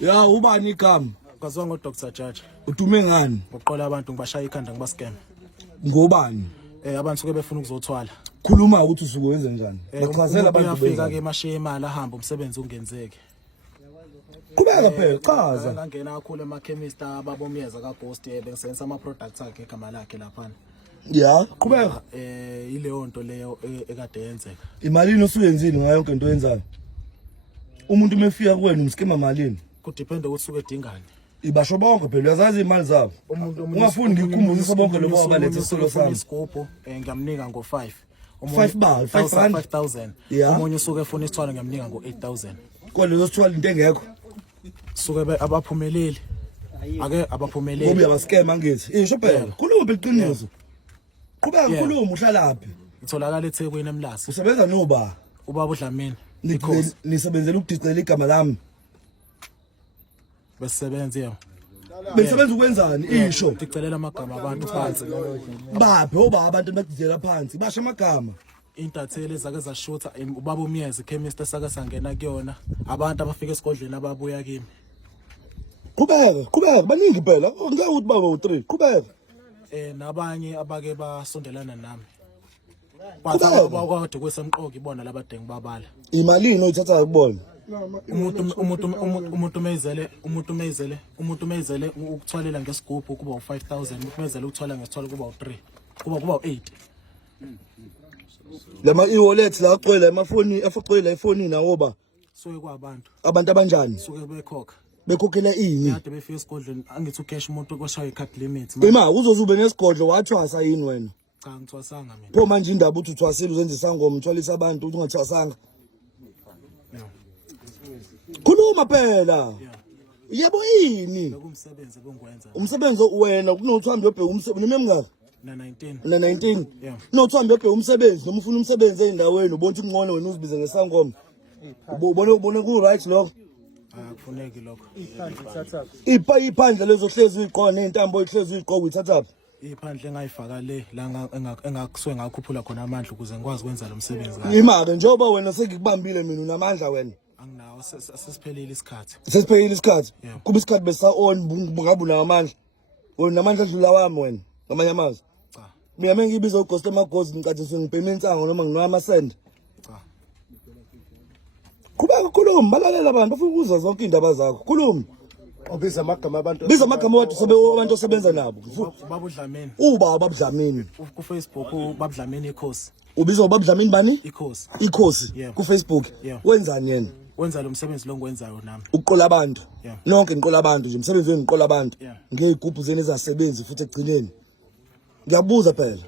Ya ubani igama? Kwazwa ngo Dr. Judge. Udume ngani? Ngoqola abantu ngibashaya ikhanda ngibascam. Ngobani? Abantu suke befuna ukuzothwala. Khuluma ukuthi usuke wenze njani. Bachazela abantu bafika ke emashiya imali ahamba umsebenzi ungenzeke. Qhubeka phela chaza. Ngangena kakhulu emakhemist ababomyeza kaGhost bengisebenzisa ama products akhe igama lakhe lapha. Ya, qhubeka. Ileyo nto leyo ekade yenzeka. Imalini osuyenzile ngayo yonke into oyenzayo. Umuntu mefika kuwena umskema malini? Kudepende ukuthi usuke edingani. Ibasho bonke phela uyazazi imali zabo. Ungafuni ngikukhumbuzisa bonke lokho abalethe isolo sami. Isigubhu ngiyamnika ngo5. 5 bal, 5000. Yeah. Umunye usuke efuna isithwalo ngiyamnika ngo8000. Kodwa sithwala into engekho. Suke abaphumeleli. Ake abaphumeleli. Ngoba uyabaskema ngithi. Isho phela. Khuluma phela iqiniso. Qhubeka khuluma uhlalaphi? Ngitholakala eThekwini eMlazi. Usebenza noba? Ubaba uDlamini. Nisebenzela ukudicela igama lami. Besebenza yebo. Besebenza ukwenzani? Isho. Dicelela amagama abantu phansi. Baphi oba abantu bakudlela phansi? Basha amagama. Intatheli ezake zashutha ubaba umyezi chemist esake sangena kuyona. Abantu abafika esigodlweni ababuya kimi. Qhubeka baningi phela. Ngeke ukuthi baba u3. Qhubeka. Nabanye abake basondelana nami. Bathatha kwakade kwesemqoki ibona labadengi babala. Imalini oyithatha kubona? Umuntu mezele ukuthwalela ngesigubhu kuba u5000, umuntu mezele ukuthwala ngesithwalo kuba u3. Kuba u8. Lama e-wallet la aqwela emafoni afaqwela efonini nawoba suke kwabantu. Abantu abanjani? Suke bekhokha. Bekhokhela ini? Kade befika esigodlweni angithi ucash umuntu kwashaya icard limit. Ema uzozube nesigodlo wathwasa yini wena? Cha ngithwasanga mina. Pho manje indaba uthi uthwasile uzenza isangoma uthwalisa abantu uthi ungathwasanga. Khuluma phela. Yebo yini? Bekumsebenzi bengwenza. Umsebenzi wena kunothambi yobhe umsebenzi nememngaka? Na 19. Na 19. Yeah. Nothambi yobhe umsebenzi noma ufuna umsebenzi endaweni ubona ukuthi ngcono wena uzibize ngesangoma. Ubona ku right lokho? Akufuneki lokho. Iphandle lezohlezi uyiqona nezintambo oyihlezi uyiqoka uyithatha. Iphandle engayifaka le la engakusuke ngakhuphula khona amandla ukuze ngikwazi ukwenza lo msebenzi kahle. Imake njengoba wena sekukubambile mina unamandla wena. Anginawo sesiphelile isikhathi. Sesiphelile isikhathi. Kuba isikhathi besa on ngabu namandla. Wena namandla adlula wami wena. Ngamanye amazwi. Cha. Mina mengibiza uGhost emagozi ngicathiswe ngibhema insango noma nginwa amasend. Cha. Kuba ukukhuluma balalela abantu bafuna ukuzwa zonke indaba zakho. Khuluma. Obiza amagama abantu. Biza amagama wathi abantu osebenza nabo. Ubaba uDlamini. Ubaba uDlamini. Ku Facebook ubaba uDlamini ikhosi. Ubizwa ubaba uDlamini bani? Ikhosi. Ikhosi ku Facebook. Wenzani yena? Wenza lo msebenzi lo ngwenzayo nami. Uqola abantu. Nonke ngiqola abantu nje umsebenzi wengiqola abantu. Ngeyigubhu zeni ezasebenzi futhi egcineni. Ngiyabuza phela.